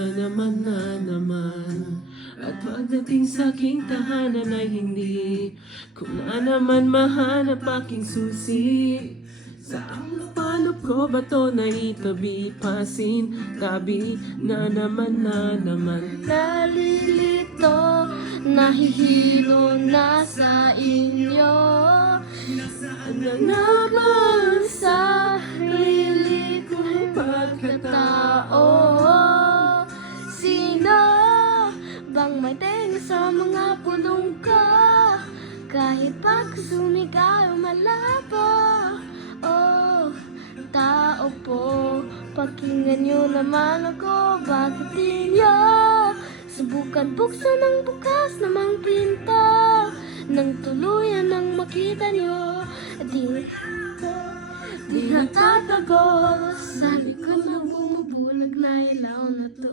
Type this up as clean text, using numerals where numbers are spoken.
Na naman. At pagdating sa aking tahanan ay hindi ko na naman mahanap aking susi. Sa alop ko ba to na itabi, pasin-tabi na naman. Nalilito, nahihilo na sa inyo. Ano naman Sa sarili kong pagkatao. Sino bang may tenga sa mga pulong ko? Kahit pag sumigaw malabo. Oh, tao po, pakinggan nyo naman ako. Bakit di nyo subukan buksan ang bukas namang pinto? Nang tuluyan ang makita nyo, di natatago sa likod ng bumubulag na ilaw na to.